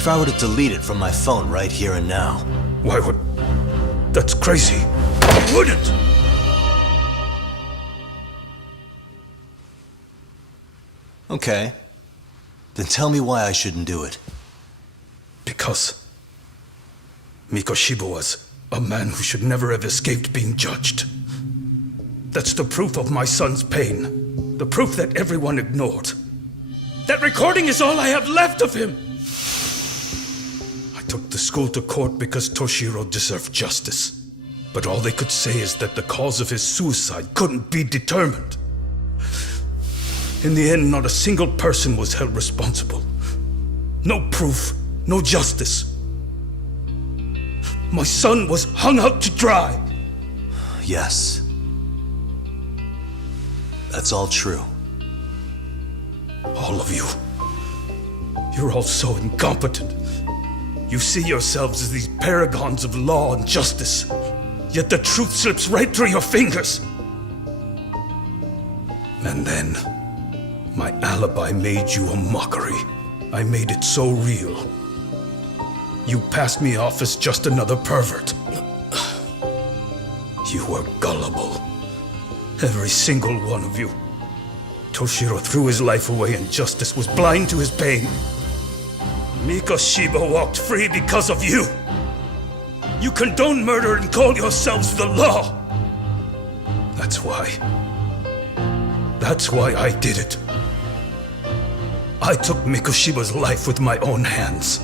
If I were to delete it from my phone right here and now? Why would... That's crazy. I wouldn't! Okay. Then tell me why I shouldn't do it. Because Mikoshiba was a man who should never have escaped being judged. That's the proof of my son's pain. The proof that everyone ignored. That recording is all I have left of him! I took the school to court because Toshiro deserved justice. But all they could say is that the cause of his suicide couldn't be determined. In the end, not a single person was held responsible. No proof, no justice. My son was hung out to dry. Yes. That's all true. All of you. You're all so incompetent. You see yourselves as these paragons of law and justice, yet the truth slips right through your fingers. And then, my alibi made you a mockery. I made it so real. You passed me off as just another pervert. You were gullible. Every single one of you. Toshiro threw his life away and justice was blind to his pain. Mikoshiba walked free because of you. You condone murder and call yourselves the law. That's why I did it. I took Mikoshiba's life with my own hands.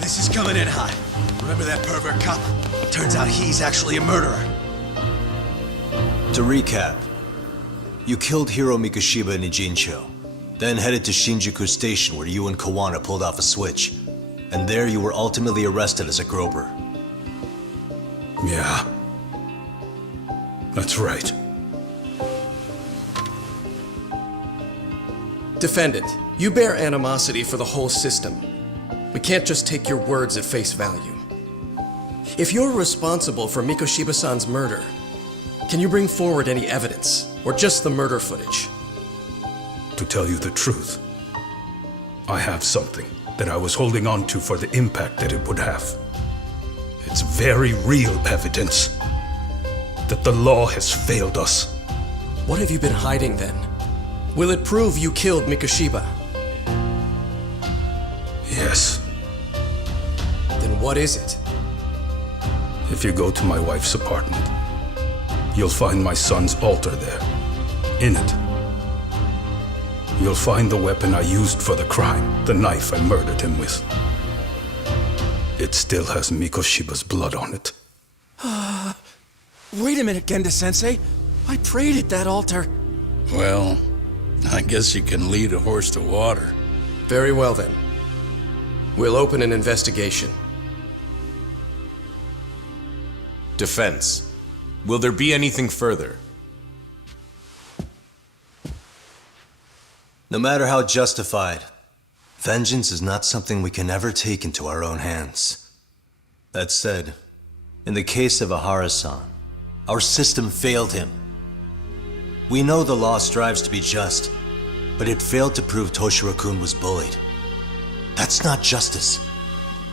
This is coming in hot. Remember that pervert cop? Turns out he's actually a murderer. To recap, you killed Hiro Mikoshiba in Ijincho, then headed to Shinjuku Station where you and Kawana pulled off a switch, and there you were ultimately arrested as a groper. Yeah. That's right. Defendant, you bear animosity for the whole system. We can't just take your words at face value. If you're responsible for Mikoshiba-san's murder, can you bring forward any evidence, or just the murder footage? To tell you the truth, I have something that I was holding on to for the impact that it would have. It's very real evidence that the law has failed us. What have you been hiding then? Will it prove you killed Mikoshiba? Yes. Then what is it? If you go to my wife's apartment, you'll find my son's altar there. In it, you'll find the weapon I used for the crime, the knife I murdered him with. It still has Mikoshiba's blood on it. Wait a minute, Genda-sensei. I prayed at that altar. Well, I guess you can lead a horse to water. Very well then. We'll open an investigation. Defense. Will there be anything further? No matter how justified, vengeance is not something we can ever take into our own hands. That said, in the case of Ahara-san, our system failed him. We know the law strives to be just, but it failed to prove Toshiro-kun was bullied. That's not justice.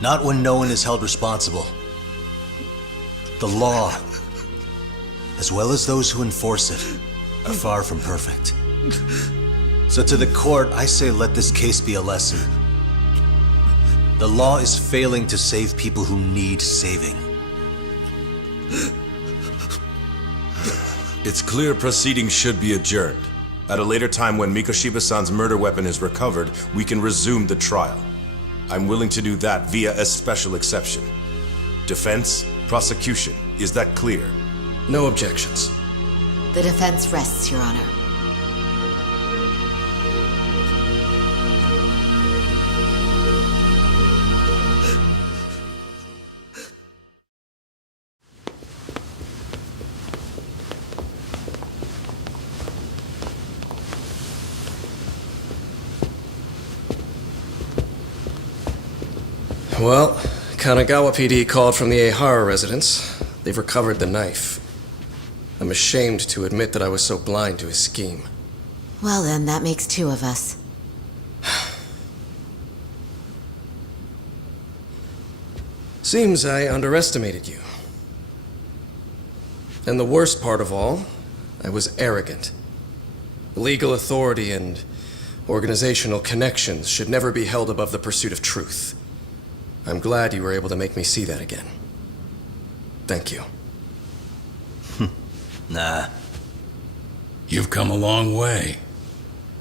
Not when no one is held responsible. The law, as well as those who enforce it, are far from perfect. So to the court, I say let this case be a lesson. The law is failing to save people who need saving. It's clear proceedings should be adjourned. At a later time when Mikoshiba-san's murder weapon is recovered, we can resume the trial. I'm willing to do that via a special exception. Defense, prosecution, is that clear? No objections. The defense rests, Your Honor. Well, Kanagawa PD called from the Ehara residence. They've recovered the knife. I'm ashamed to admit that I was so blind to his scheme. Well then, that makes two of us. Seems I underestimated you. And the worst part of all, I was arrogant. Legal authority and organizational connections should never be held above the pursuit of truth. I'm glad you were able to make me see that again. Thank you. Nah. You've come a long way.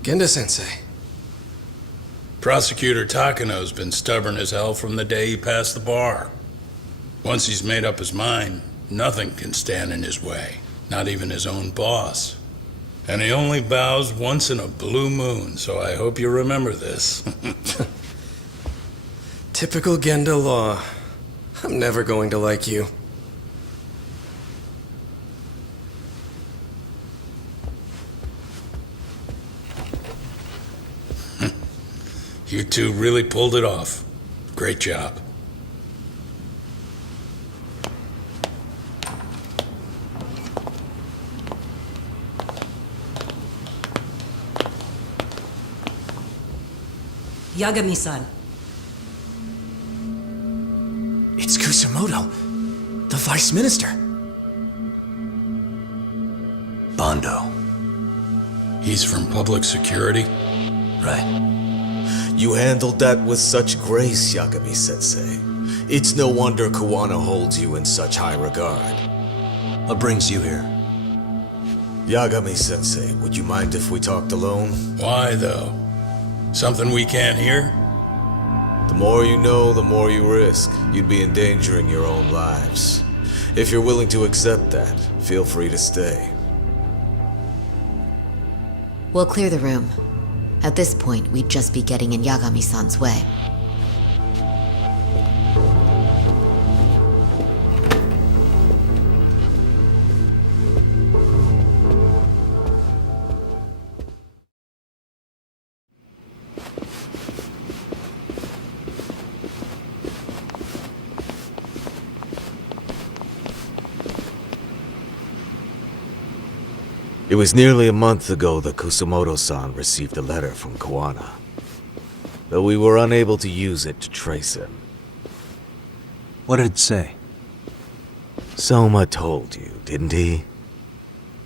Genda-sensei. Prosecutor Takano's been stubborn as hell from the day he passed the bar. Once he's made up his mind, nothing can stand in his way, not even his own boss. And he only bows once in a blue moon, so I hope you remember this. Typical Genda law. I'm never going to like you. You two really pulled it off. Great job. Yagami-san. It's Kusumoto, the Vice Minister. Bondo. He's from public security? Right. You handled that with such grace, Yagami-sensei. It's no wonder Kawana holds you in such high regard. What brings you here? Yagami-sensei, would you mind if we talked alone? Why, though? Something we can't hear? The more you know, the more you risk. You'd be endangering your own lives. If you're willing to accept that, feel free to stay. We'll clear the room. At this point, we'd just be getting in Yagami-san's way. It was nearly a month ago that Kusumoto-san received a letter from Kawana, though we were unable to use it to trace him. What did it say? Soma told you, didn't he?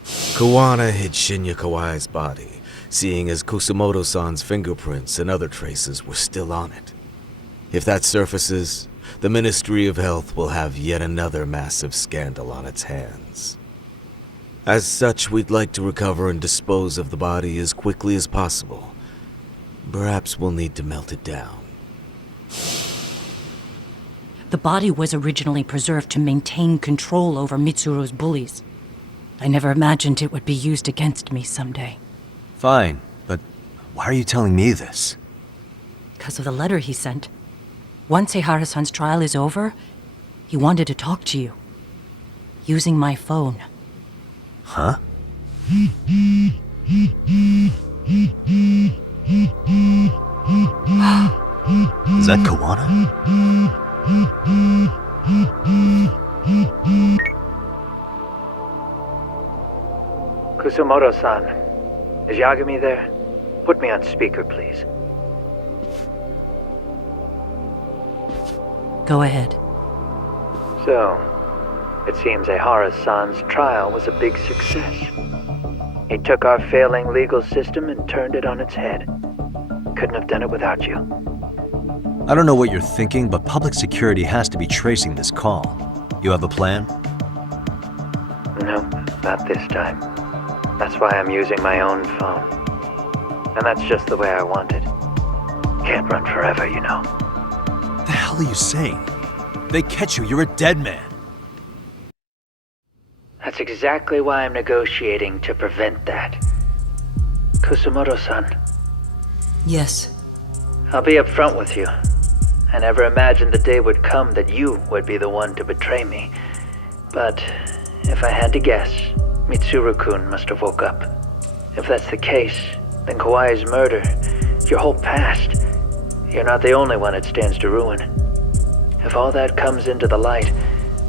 Kawana hid Shinya Kawai's body, seeing as Kusumoto-san's fingerprints and other traces were still on it. If that surfaces, the Ministry of Health will have yet another massive scandal on its hands. As such, we'd like to recover and dispose of the body as quickly as possible. Perhaps we'll need to melt it down. The body was originally preserved to maintain control over Mitsuru's bullies. I never imagined it would be used against me someday. Fine, but why are you telling me this? Because of the letter he sent. Once Ehara-san's trial is over, he wanted to talk to you. Using my phone. Huh? Is that Kawana? Kusumoto-san, is Yagami there? Put me on speaker, please. Go ahead. So, it seems Ehara-san's trial was a big success. He took our failing legal system and turned it on its head. Couldn't have done it without you. I don't know what you're thinking, but public security has to be tracing this call. You have a plan? No, not this time. That's why I'm using my own phone. And that's just the way I want it. Can't run forever, you know. The hell are you saying? They catch you, you're a dead man. That's exactly why I'm negotiating to prevent that. Kusumoto-san, Yes. I'll be upfront with you. I never imagined the day would come that you would be the one to betray me. But if I had to guess, Mitsuru-kun must have woke up. If that's the case, then Kawai's murder, your whole past, you're not the only one it stands to ruin. If all that comes into the light,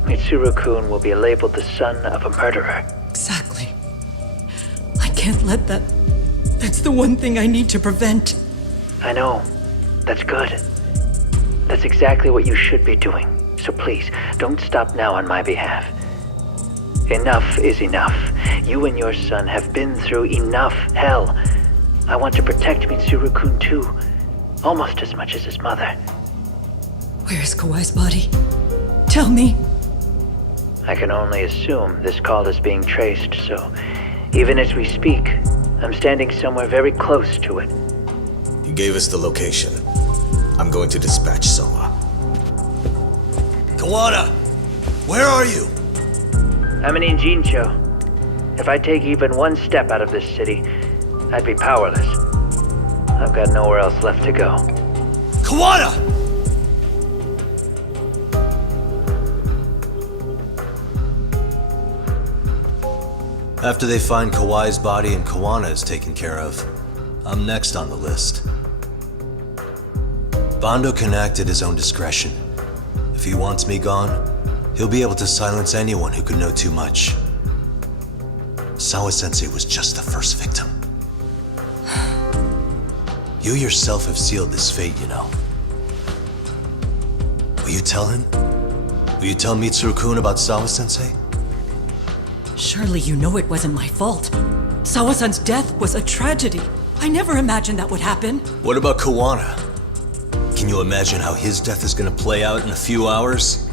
Mitsuru-kun will be labeled the son of a murderer. Exactly. I can't let that... That's the one thing I need to prevent. I know. That's good. That's exactly what you should be doing. So please, don't stop now on my behalf. Enough is enough. You and your son have been through enough hell. I want to protect Mitsuru-kun too. Almost as much as his mother. Where is Kawai's body? Tell me. I can only assume this call is being traced, so even as we speak, I'm standing somewhere very close to it. You gave us the location. I'm going to dispatch Soma. Kawana! Where are you? I'm in Injincho. If I take even one step out of this city, I'd be powerless. I've got nowhere else left to go. Kawana! After they find Kawai's body and Kawana is taken care of, I'm next on the list. Bando can act at his own discretion. If he wants me gone, he'll be able to silence anyone who could know too much. Sawa-sensei was just the first victim. You yourself have sealed this fate, you know. Will you tell him? Will you tell Mitsuru-kun about Sawa-sensei? Surely you know it wasn't my fault. Sawa-san's death was a tragedy. I never imagined that would happen. What about Kawana? Can you imagine how his death is gonna play out in a few hours?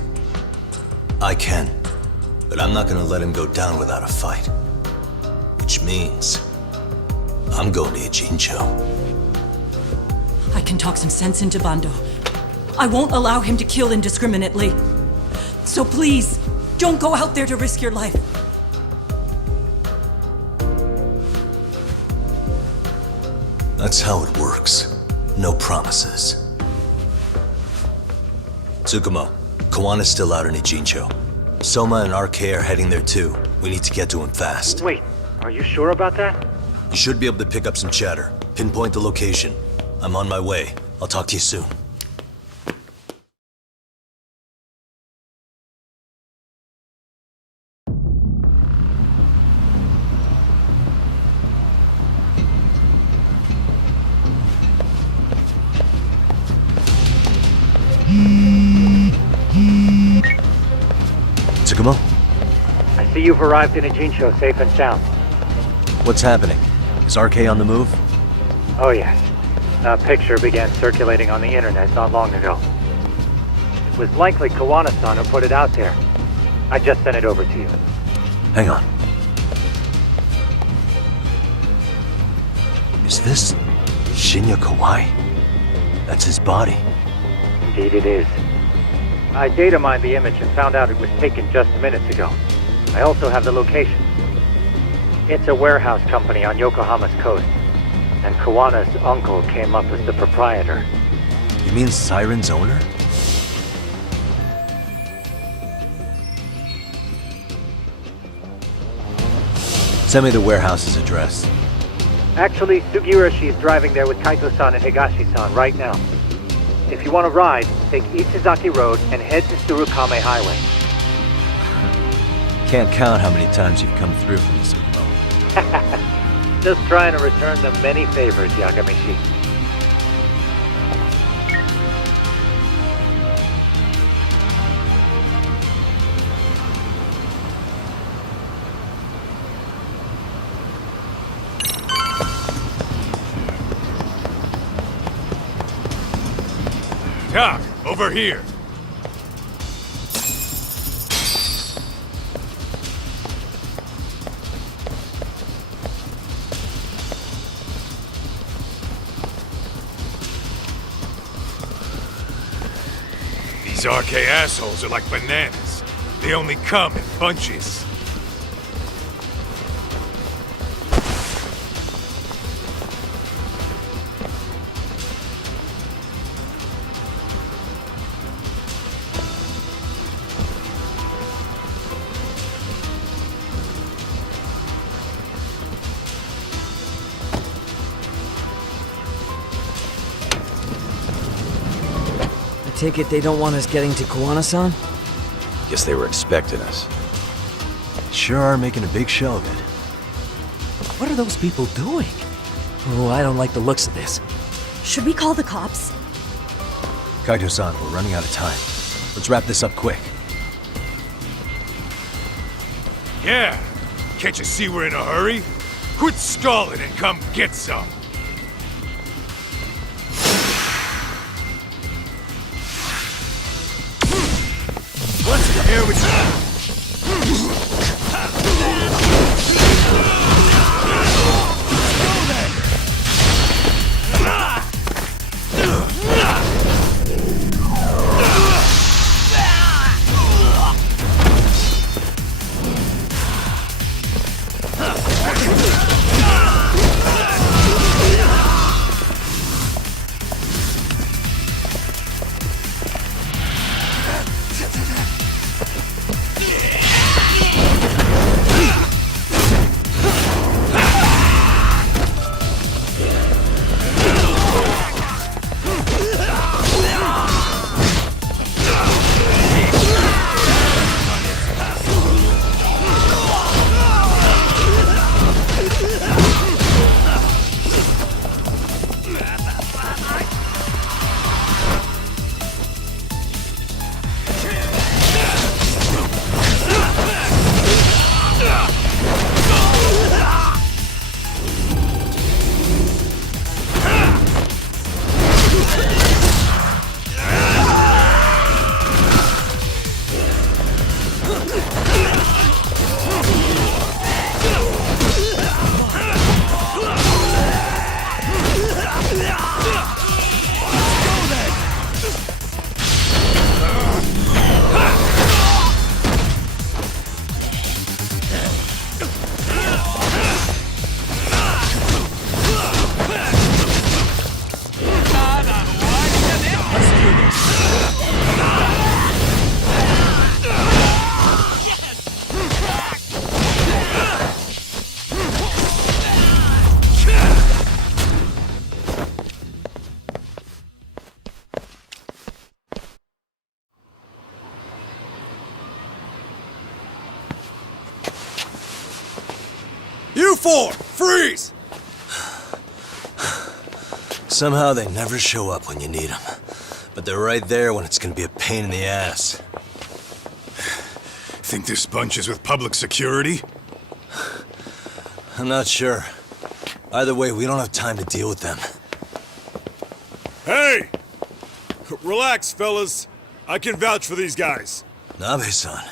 I can, but I'm not gonna let him go down without a fight. Which means, I'm going to Ijincho. I can talk some sense into Bando. I won't allow him to kill indiscriminately. So please, don't go out there to risk your life. That's how it works. No promises. Tsukumo, Kawana's still out in Ijincho. Soma and RK are heading there too. We need to get to him fast. Wait, are you sure about that? You should be able to pick up some chatter. Pinpoint the location. I'm on my way. I'll talk to you soon. Tsukumo? I see you've arrived in Ijincho safe and sound. What's happening? Is RK on the move? Oh yes. A picture began circulating on the internet not long ago. It was likely Kawana-san who put it out there. I just sent it over to you. Hang on. Is this Shinya Kawai? That's his body. Indeed it is. I data mined the image and found out it was taken just minutes ago. I also have the location. It's a warehouse company on Yokohama's coast, and Kawana's uncle came up as the proprietor. You mean Siren's owner? Send me the warehouse's address. Actually, Sugiurashi is driving there with Kaito-san and Higashi-san right now. If you want to ride, take Ichizaki Road and head to Tsurukame Highway. Can't count how many times you've come through for me, Tsukumo. Just trying to return the many favors, Yagamishi. Doc, over here. These RK assholes are like bananas. They only come in bunches. Take it they don't want us getting to Kawana-san? Guess they were expecting us. Sure are making a big show of it. What are those people doing? Oh, I don't like the looks of this. Should we call the cops? Kaito-san, we're running out of time. Let's wrap this up quick. Yeah. Can't you see we're in a hurry? Quit stalling and come get some. Here we go. You four, freeze! Somehow they never show up when you need them. But they're right there when it's gonna be a pain in the ass. Think this bunch is with public security? I'm not sure. Either way, we don't have time to deal with them. Hey! Relax, fellas. I can vouch for these guys. Nabe-san.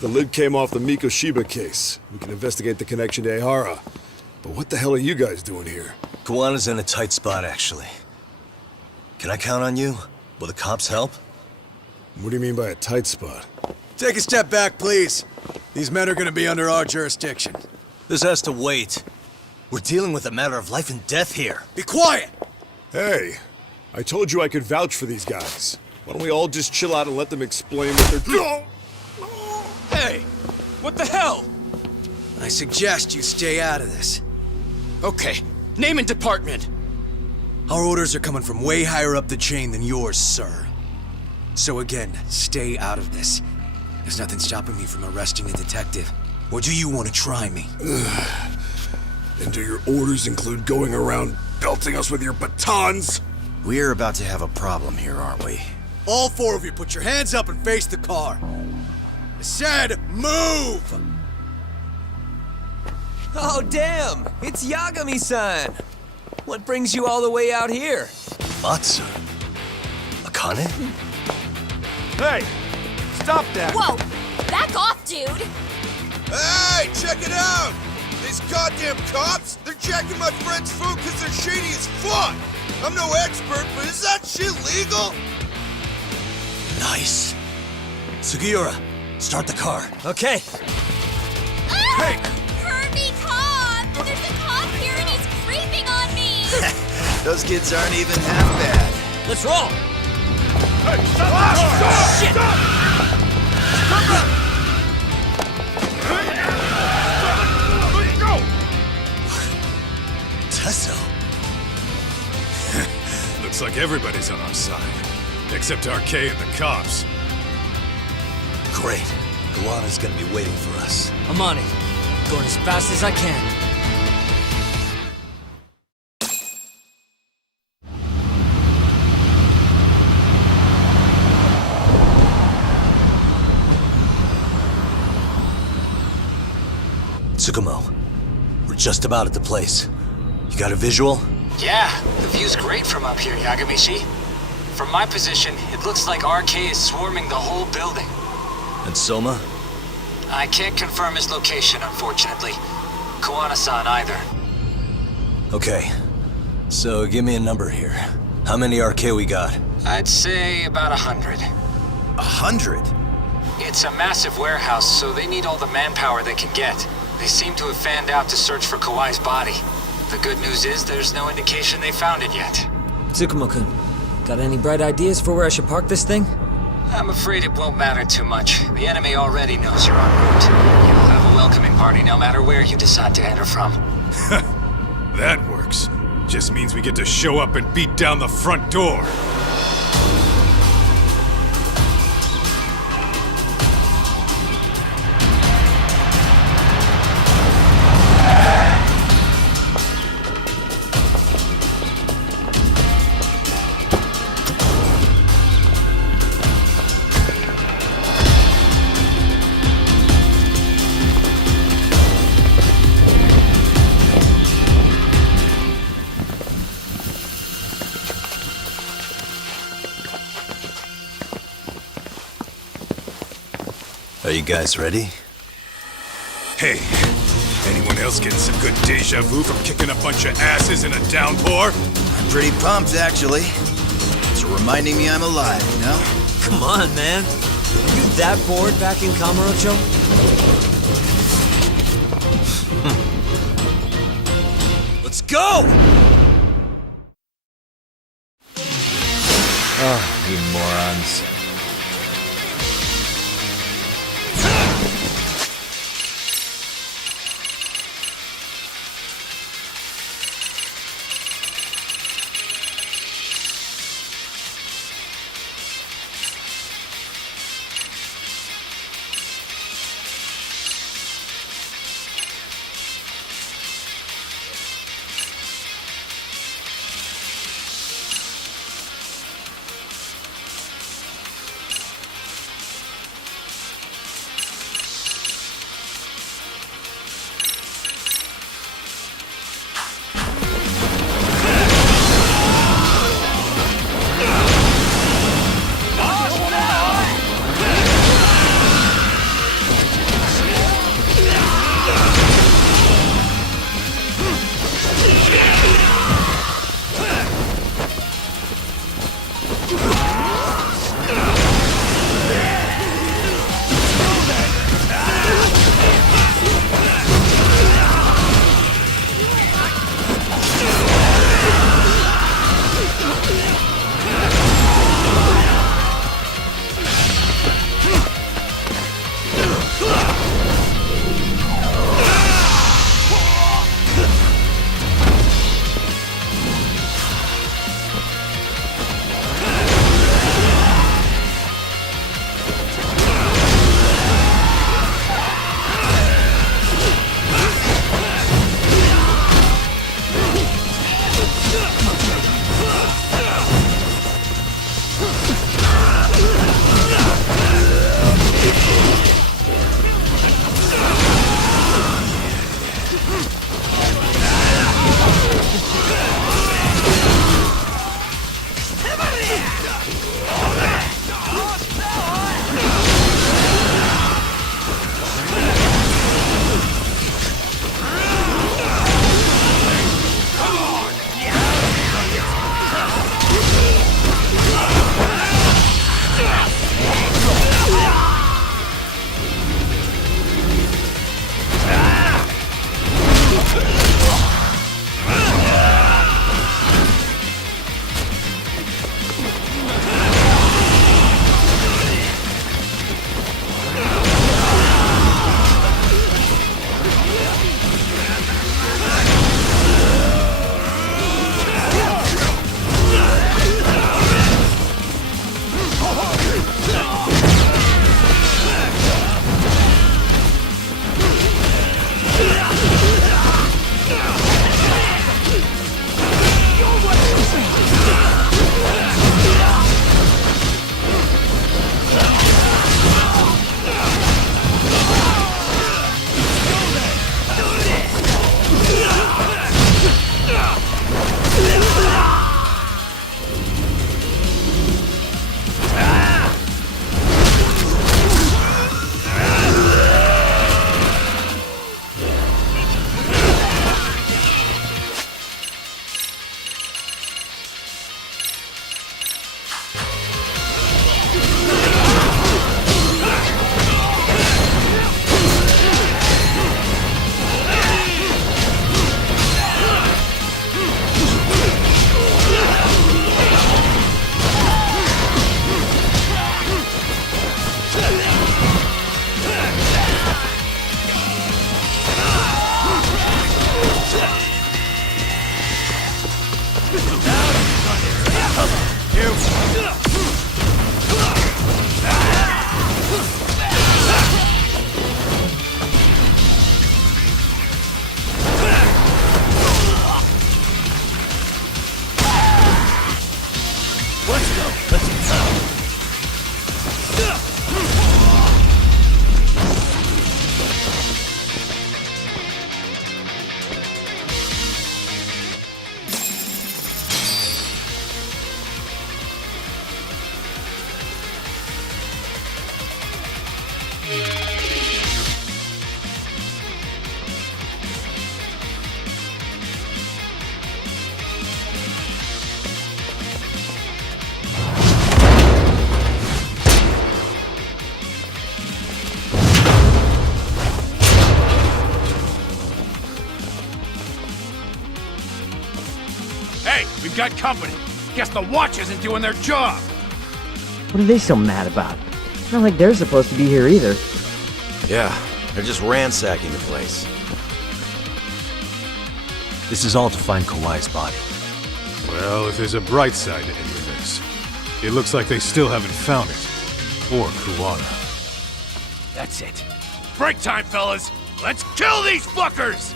The lid came off the Mikoshiba case. We can investigate the connection to Ehara. But what the hell are you guys doing here? Kawana's in a tight spot, actually. Can I count on you? Will the cops help? What do you mean by a tight spot? Take a step back, please. These men are gonna be under our jurisdiction. This has to wait. We're dealing with a matter of life and death here. Be quiet! Hey, I told you I could vouch for these guys. Why don't we all just chill out and let them explain what they're doing? Hey, what the hell? I suggest you stay out of this. Okay, name and department. Our orders are coming from way higher up the chain than yours, sir. So again, stay out of this. There's nothing stopping me from arresting a detective. Or do you want to try me? And do your orders include going around belting us with your batons? We're about to have a problem here, aren't we? All four of you, put your hands up and face the car. I said, move! Oh, damn! It's Yagami-san! What brings you all the way out here? Matsu? Akane? Hey! Stop that! Whoa! Back off, dude! Hey, check it out! These goddamn cops, they're checking my friend's food because they're shady as fuck! I'm no expert, but is that shit legal? Nice. Sugiura, start the car. Okay. Hey! Kirby cop! There's a cop here and he's creeping on me! Those kids aren't even half bad. Let's roll! Hey, stop the car! Shit! Let's go! Tesso. Looks like everybody's on our side. Except RK and the cops. Great. Kawana's gonna be waiting for us. I'm on it. Going as fast as I can. Tsukumo, we're just about at the place. You got a visual? Yeah, the view's great from up here, Yagamishi. From my position, it looks like RK is swarming the whole building. And Soma? I can't confirm his location, unfortunately. Koana-san either. Okay. So give me a number here. How many RK we got? I'd say about 100. 100? It's a massive warehouse, so they need all the manpower they can get. They seem to have fanned out to search for Kawai's body. The good news is there's no indication they found it yet. Tsukumo-kun, got any bright ideas for where I should park this thing? I'm afraid it won't matter too much. The enemy already knows you're en route. You'll have a welcoming party no matter where you decide to enter from. That works. Just means we get to show up and beat down the front door. Are you guys ready? Hey, anyone else getting some good deja vu from kicking a bunch of asses in a downpour? I'm pretty pumped, actually. It's reminding me I'm alive, you know? Come on, man. Are you that bored back in Kamurocho? Let's go! Oh, you morons. Hey, we've got company. Guess the watch isn't doing their job. What are they so mad about? Not like they're supposed to be here either. Yeah, they're just ransacking the place. This is all to find Kawhi's body. Well, if there's a bright side to any of this, it looks like they still haven't found it. Or Kuwana. That's it. Break time, fellas! Let's kill these fuckers!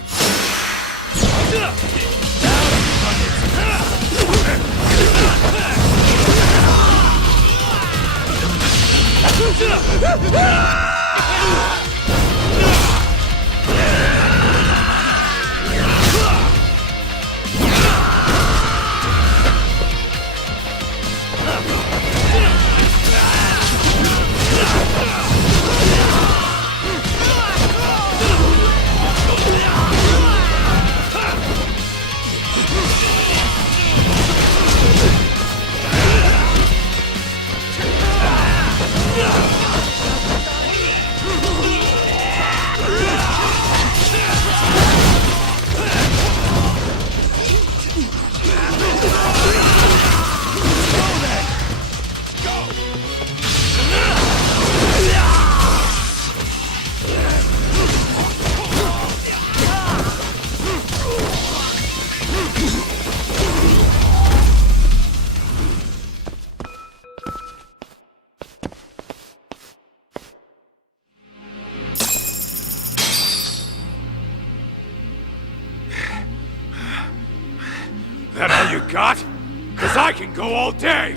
That all you got? 'Cause I can go all day!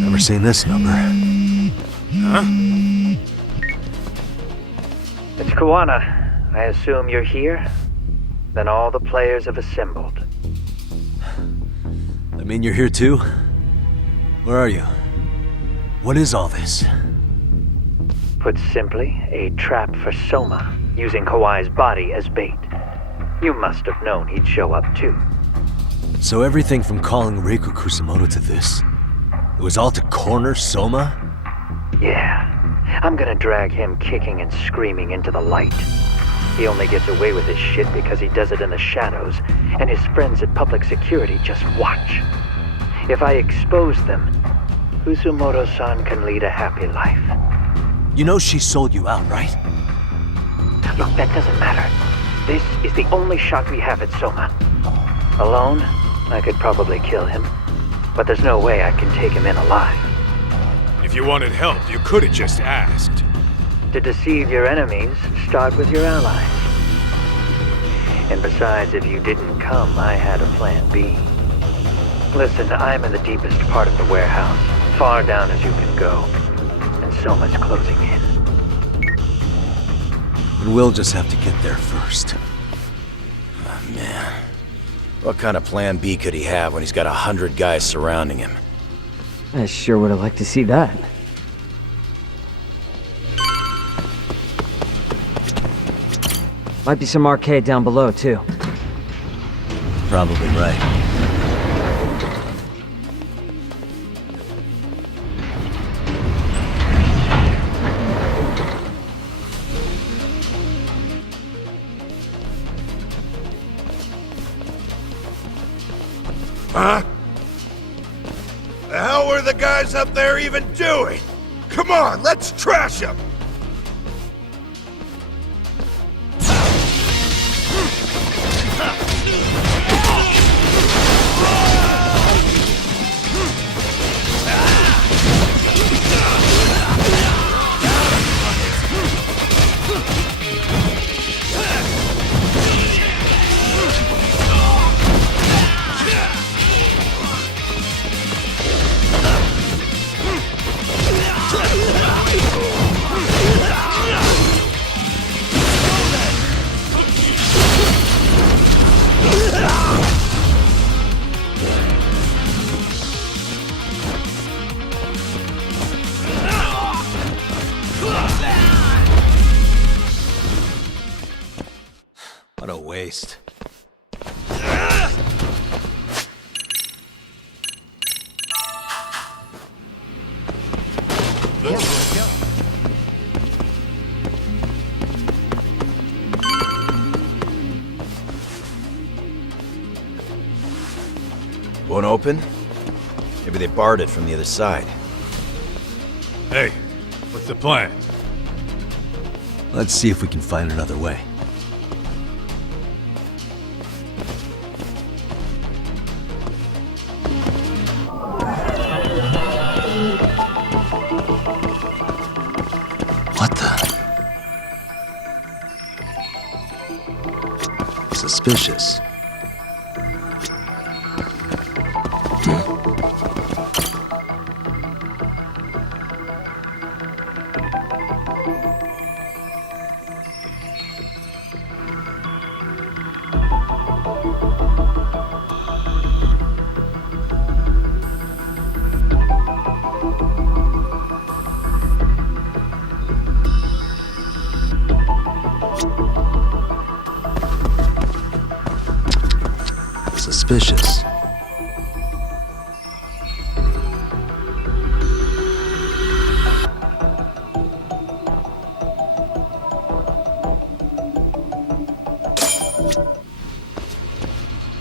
Never seen this number. Huh? It's Kuwana. I assume you're here? Then all the players have assembled. I mean, you're here too? Where are you? What is all this? Put simply, a trap for Soma, using Kawhi's body as bait. You must have known he'd show up too. So everything from calling Reiko Kusumoto to this, it was all to corner Soma? Yeah. I'm gonna drag him kicking and screaming into the light. He only gets away with his shit because he does it in the shadows, and his friends at public security just watch. If I expose them, Kusumoto-san can lead a happy life. You know she sold you out, right? Look, that doesn't matter. This is the only shot we have at Soma. Alone, I could probably kill him, but there's no way I can take him in alive. If you wanted help, you could have just asked. To deceive your enemies, start with your allies. And besides, if you didn't come, I had a plan B. Listen, I'm in the deepest part of the warehouse, far down as you can go, and Soma's closing in. And we'll just have to get there first. Oh, man. What kind of plan B could he have when he's got 100 guys surrounding him? I sure would have liked to see that. Might be some arcade down below, too. Probably right. Huh? The hell were the guys up there even doing? Come on, let's trash them! waste. Won't open? Maybe they barred it from the other side. Hey, what's the plan? Let's see if we can find another way. What the? Suspicious. Suspicious.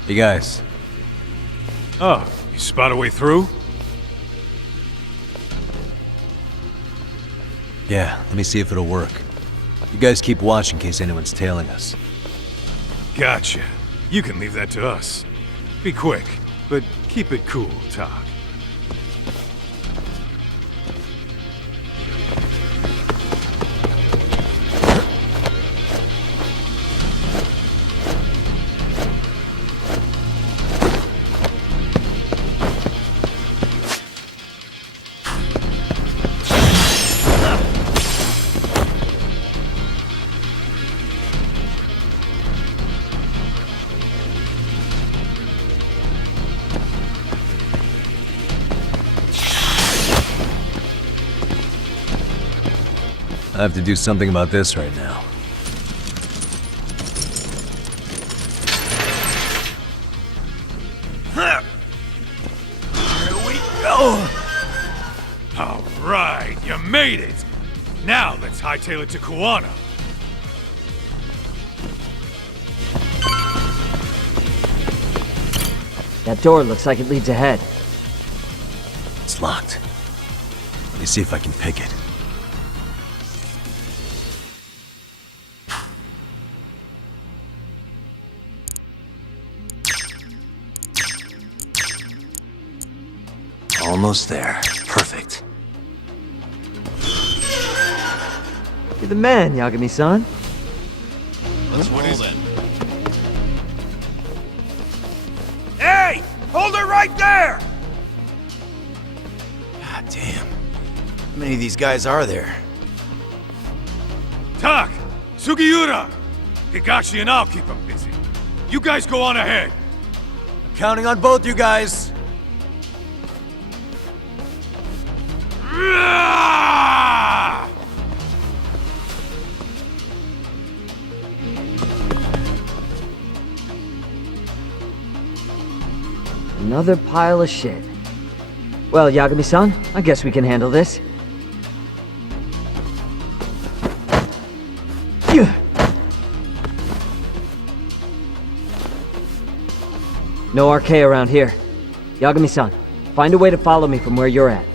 Hey guys. Oh, you spot a way through? Yeah, let me see if it'll work. You guys keep watch in case anyone's tailing us. Gotcha. You can leave that to us. Be quick, but keep it cool, Talk. I have to do something about this right now. Here we go! All right, you made it! Now let's hightail it to Kuwana. That door looks like it leads ahead. It's locked. Let me see if I can pick it. Almost there. Perfect. You're the man, Yagami-san. Let's roll then. Hey! Hold her right there! God damn. How many of these guys are there? Tak! Sugiura! Higashi and I'll keep them busy. You guys go on ahead. I'm counting on both you guys. Another pile of shit. Well, Yagami-san, I guess we can handle this. No RK around here. Yagami-san, find a way to follow me from where you're at.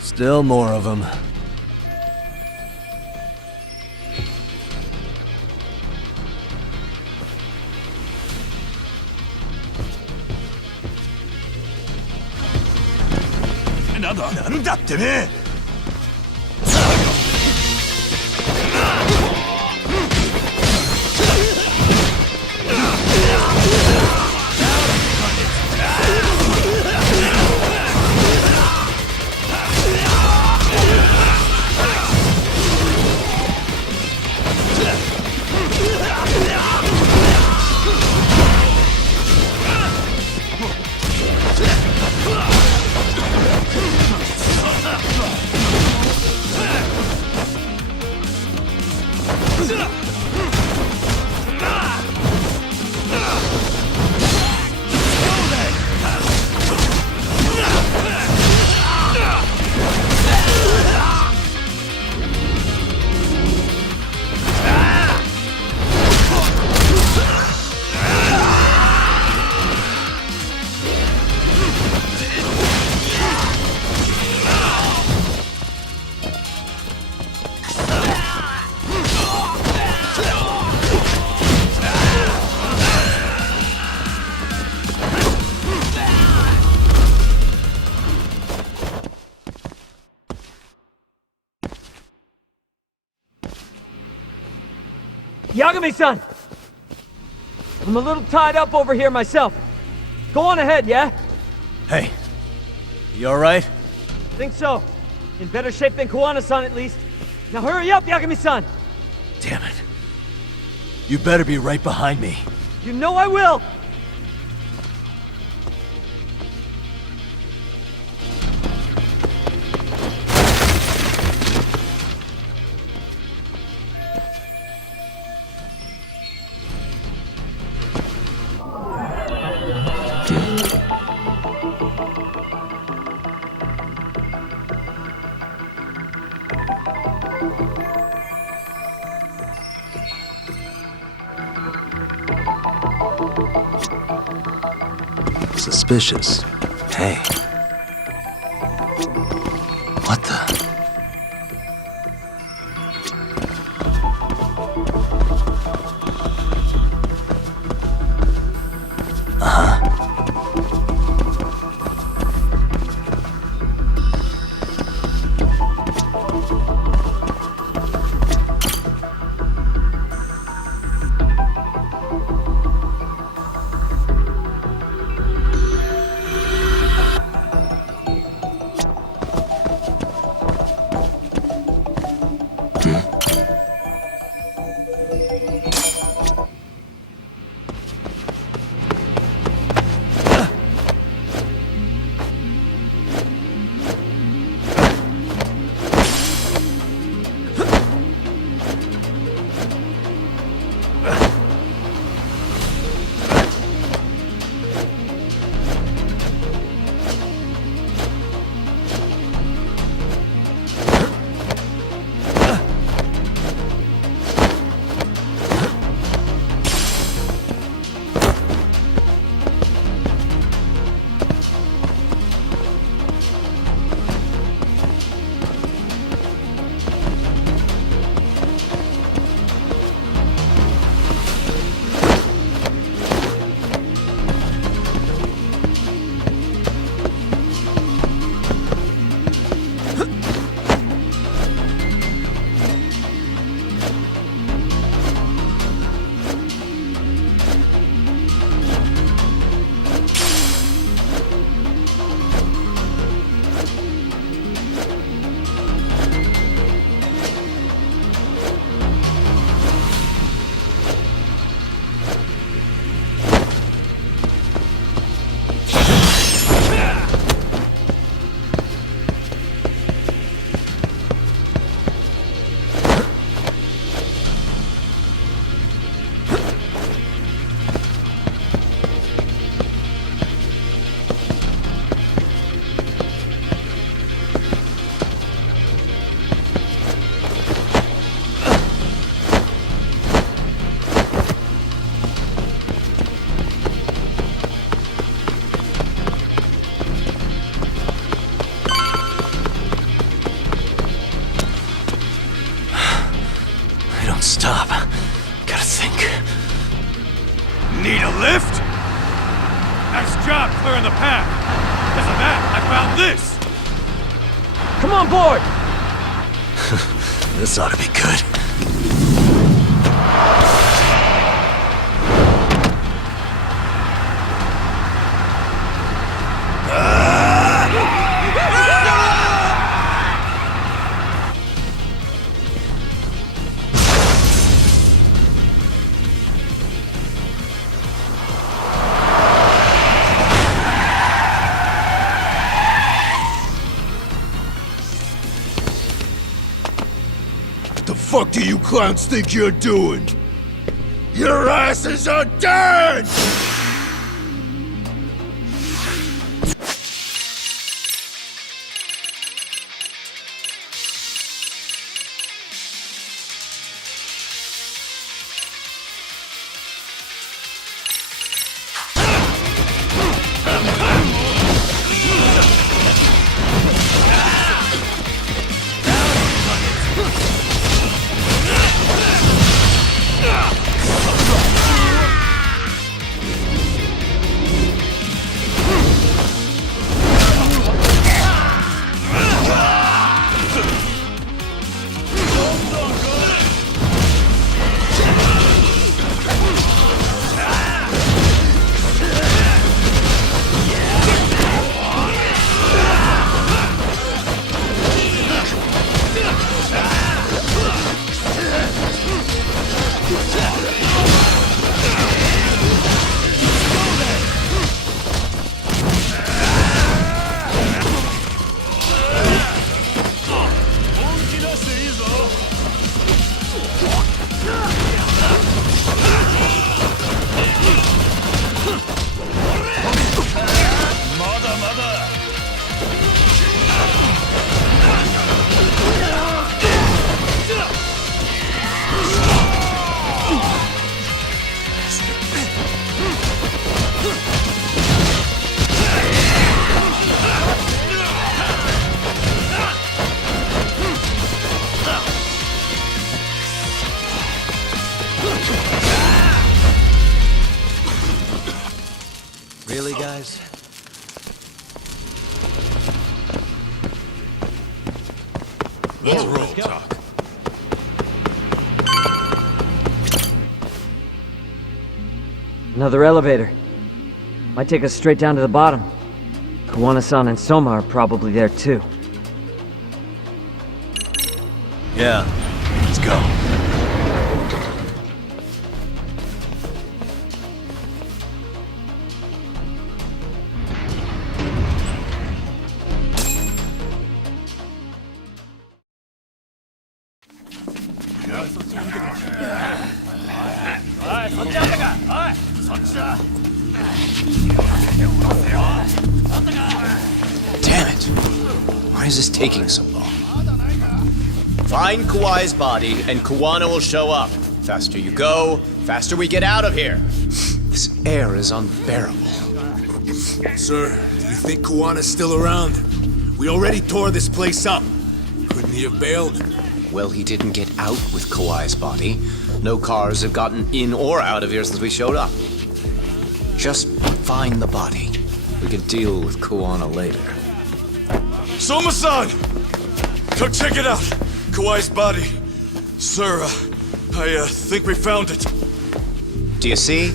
Still more of them. another. なんだってね。Yagami-san! I'm a little tied up over here myself. Go on ahead, yeah? Hey, you alright? Think so. In better shape than Kuwana-san, at least. Now hurry up, Yagami-san! Damn it. You better be right behind me. You know I will! Suspicious. Hey. What the? Stop. Gotta think. Need a lift? Nice job clearing the path. Because of that, I found this. Come on board! This ought to be good. The fuck do you clowns think you're doing? Your asses are dead! Really, guys? Let's roll, Doc. Another elevator. Might take us straight down to the bottom. Kuwana-san and Soma are probably there too. Yeah, let's go. Damn it! Why is this taking so long? Find Kawai's body, and Kuwana will show up. Faster you go, faster we get out of here. This air is unbearable. Sir, do you think Kuwana's still around? We already tore this place up. Couldn't he have bailed? Well, he didn't get out with Kawai's body. No cars have gotten in or out of here since we showed up. Just find the body. We can deal with Kuwana later. Soma-san! Come check it out! Kawai's body. Sir, I think we found it. Do you see?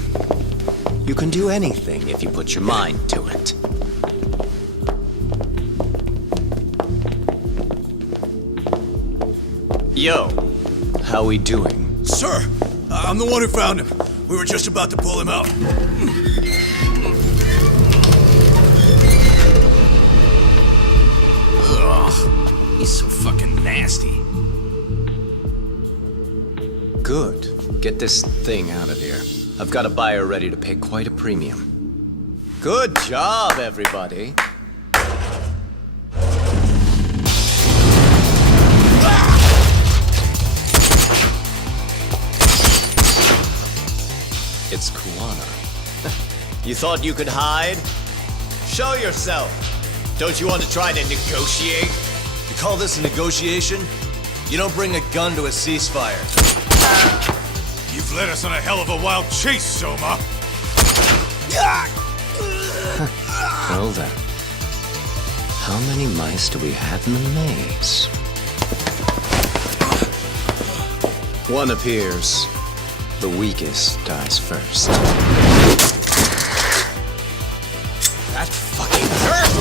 You can do anything if you put your mind to it. Yo, how we doing? Sir, I'm the one who found him. We were just about to pull him out. Ugh, he's so fucking nasty. Good. Get this thing out of here. I've got a buyer ready to pay quite a premium. Good job, everybody. It's Kuwana. You thought you could hide? Show yourself! Don't you want to try to negotiate? You call this a negotiation? You don't bring a gun to a ceasefire. You've led us on a hell of a wild chase, Soma. Well then. How many mice do we have in the maze? One appears. The weakest dies first. That fucking hurt!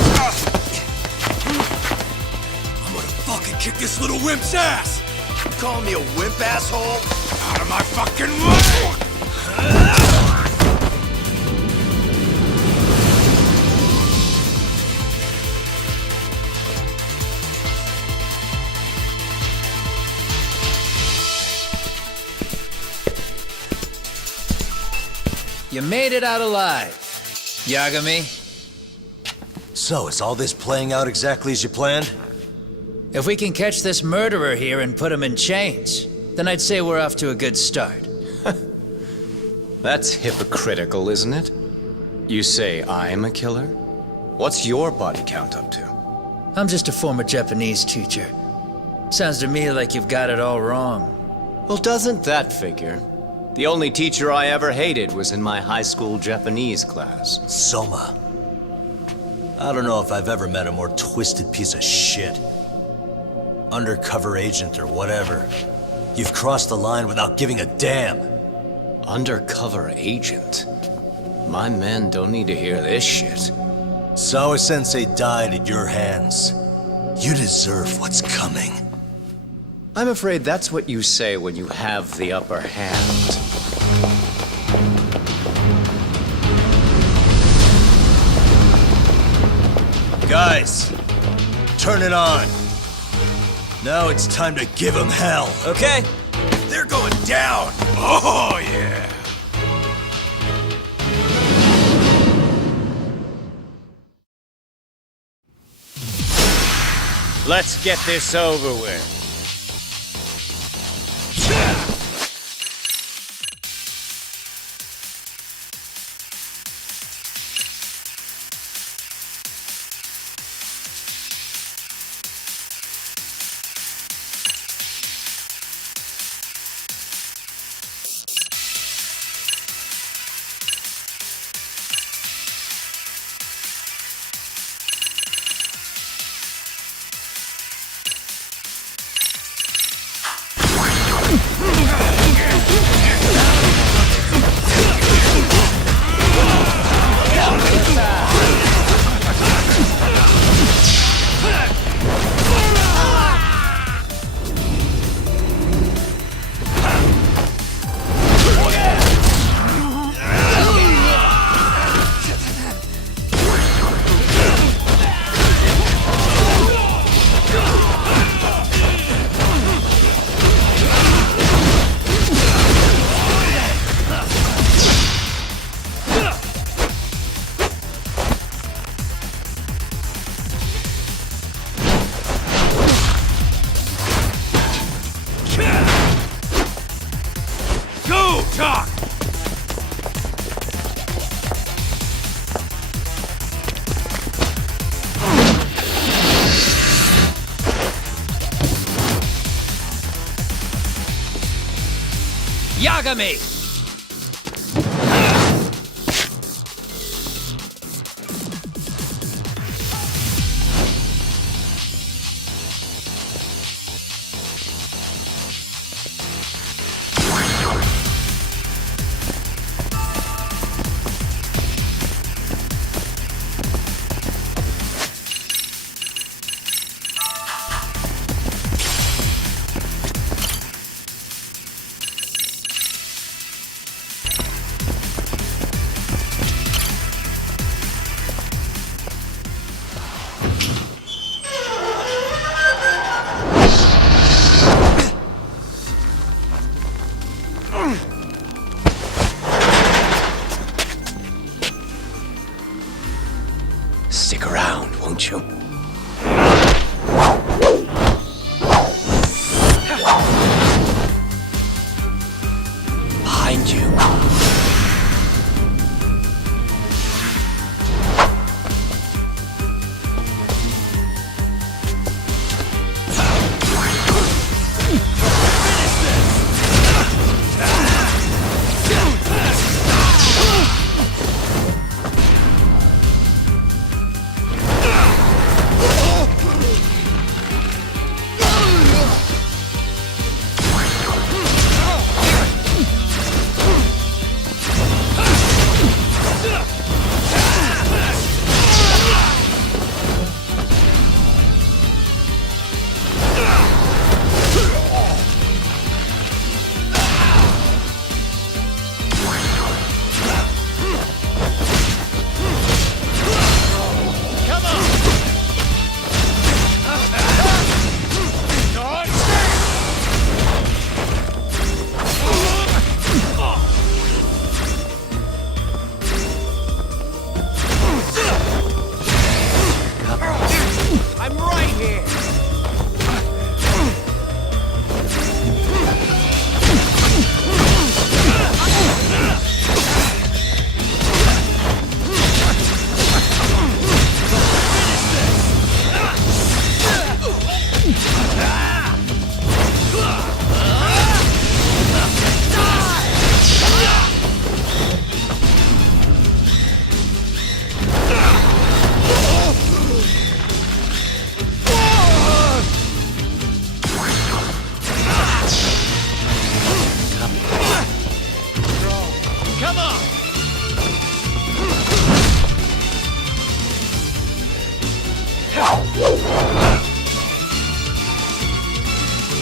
I'm gonna fucking kick this little wimp's ass! You calling me a wimp, asshole? Out of my fucking way! You made it out alive, Yagami. So, is all this playing out exactly as you planned? If we can catch this murderer here and put him in chains, then I'd say we're off to a good start. That's hypocritical, isn't it? You say I'm a killer? What's your body count up to? I'm just a former Japanese teacher. Sounds to me like you've got it all wrong. Well, doesn't that figure? The only teacher I ever hated was in my high school Japanese class. Soma. I don't know if I've ever met a more twisted piece of shit. Undercover agent or whatever. You've crossed the line without giving a damn. Undercover agent? My men don't need to hear this shit. Sawa-sensei died at your hands. You deserve what's coming. I'm afraid that's what you say when you have the upper hand. Guys, turn it on. Now it's time to give them hell. Okay. They're going down! Oh, yeah! Let's get this over with. Yagami! Stick around, won't you? Behind you. Come on!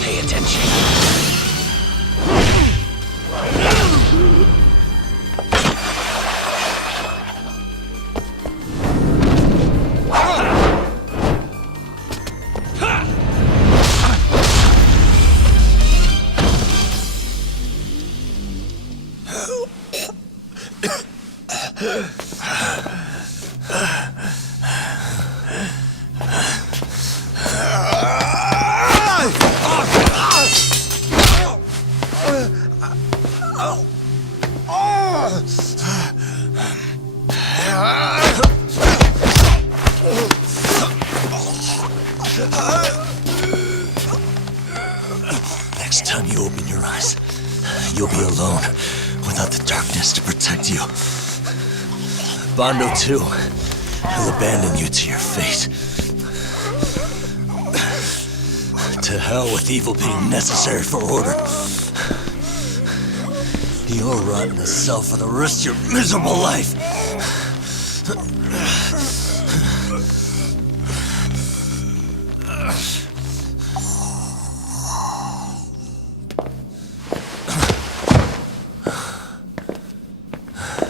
Pay attention. Next time you open your eyes, you'll be alone, without the darkness to protect you. Bando, too. He'll abandon you to your fate. To hell with evil being necessary for order. You'll rot in a cell for the rest of your miserable life.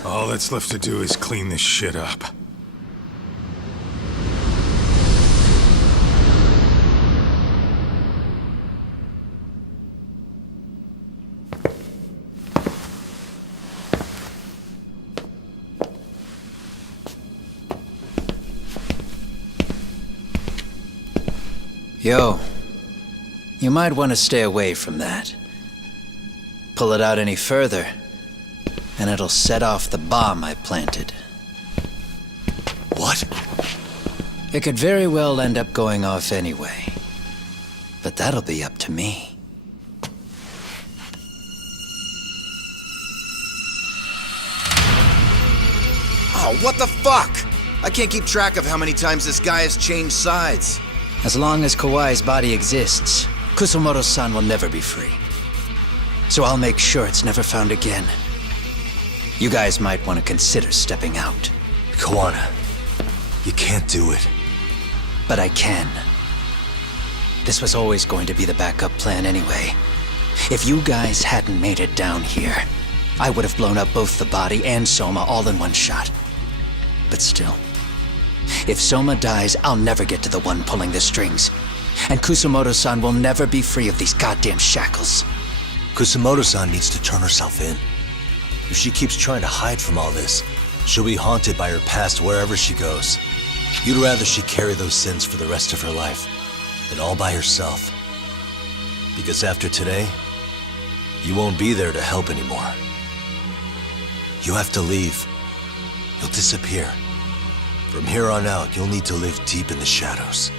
All that's left to do is clean this shit up. Yo, you might want to stay away from that. Pull it out any further, and it'll set off the bomb I planted. What? It could very well end up going off anyway. But that'll be up to me. Oh, what the fuck? I can't keep track of how many times this guy has changed sides. As long as Kawai's body exists, Kusumoto-san will never be free. So I'll make sure it's never found again. You guys might want to consider stepping out. Kawana, you can't do it. But I can. This was always going to be the backup plan anyway. If you guys hadn't made it down here, I would have blown up both the body and Soma all in one shot. But still, if Soma dies, I'll never get to the one pulling the strings. And Kusumoto-san will never be free of these goddamn shackles. Kusumoto-san needs to turn herself in. If she keeps trying to hide from all this, she'll be haunted by her past wherever she goes. You'd rather she carry those sins for the rest of her life, and all by herself. Because after today, you won't be there to help anymore. You have to leave. You'll disappear. From here on out, you'll need to live deep in the shadows.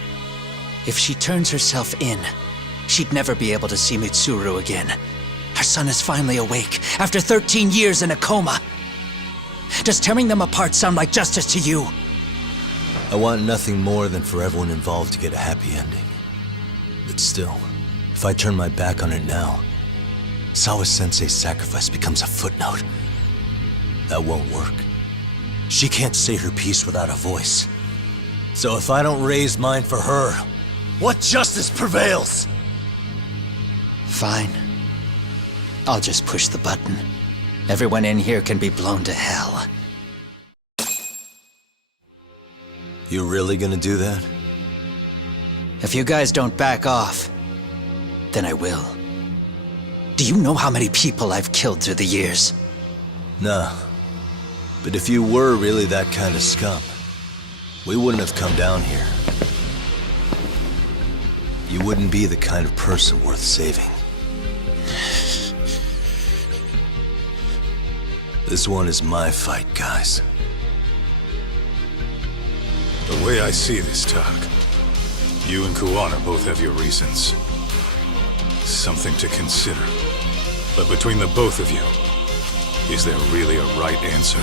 If she turns herself in, she'd never be able to see Mitsuru again. Her son is finally awake, after 13 years in a coma. Does tearing them apart sound like justice to you? I want nothing more than for everyone involved to get a happy ending. But still, if I turn my back on it now, Sawa-sensei's sacrifice becomes a footnote. That won't work. She can't say her piece without a voice. So if I don't raise mine for her, what justice prevails? Fine. I'll just push the button. Everyone in here can be blown to hell. You really gonna do that? If you guys don't back off, then I will. Do you know how many people I've killed through the years? Nah. But if you were really that kind of scum, we wouldn't have come down here. You wouldn't be the kind of person worth saving. This one is my fight, guys. The way I see this, Tak, you and Kuwana both have your reasons. Something to consider. But between the both of you, is there really a right answer?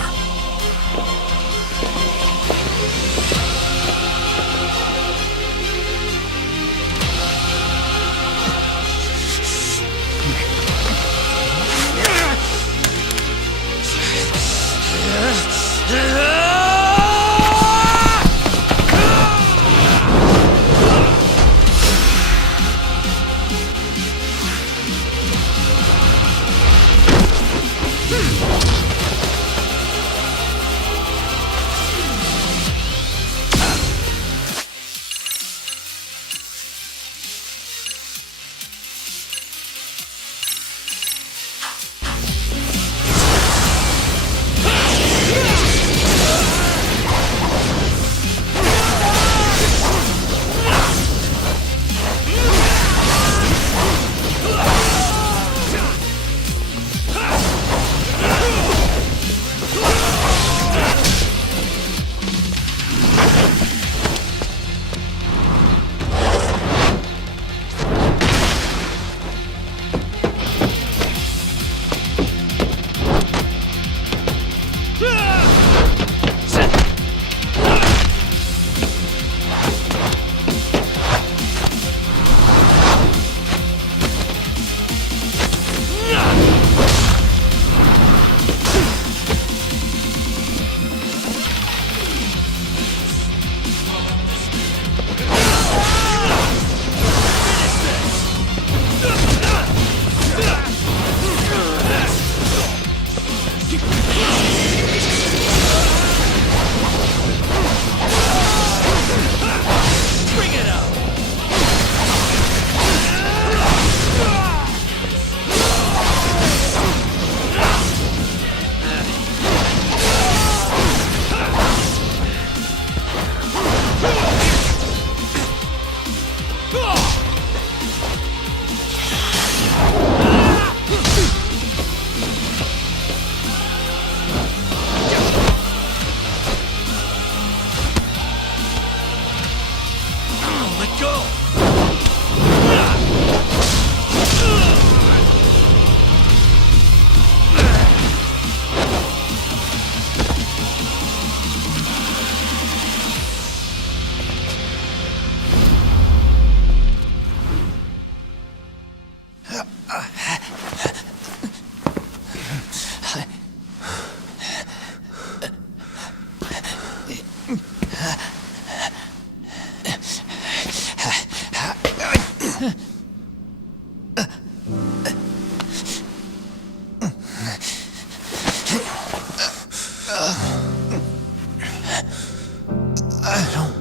I don't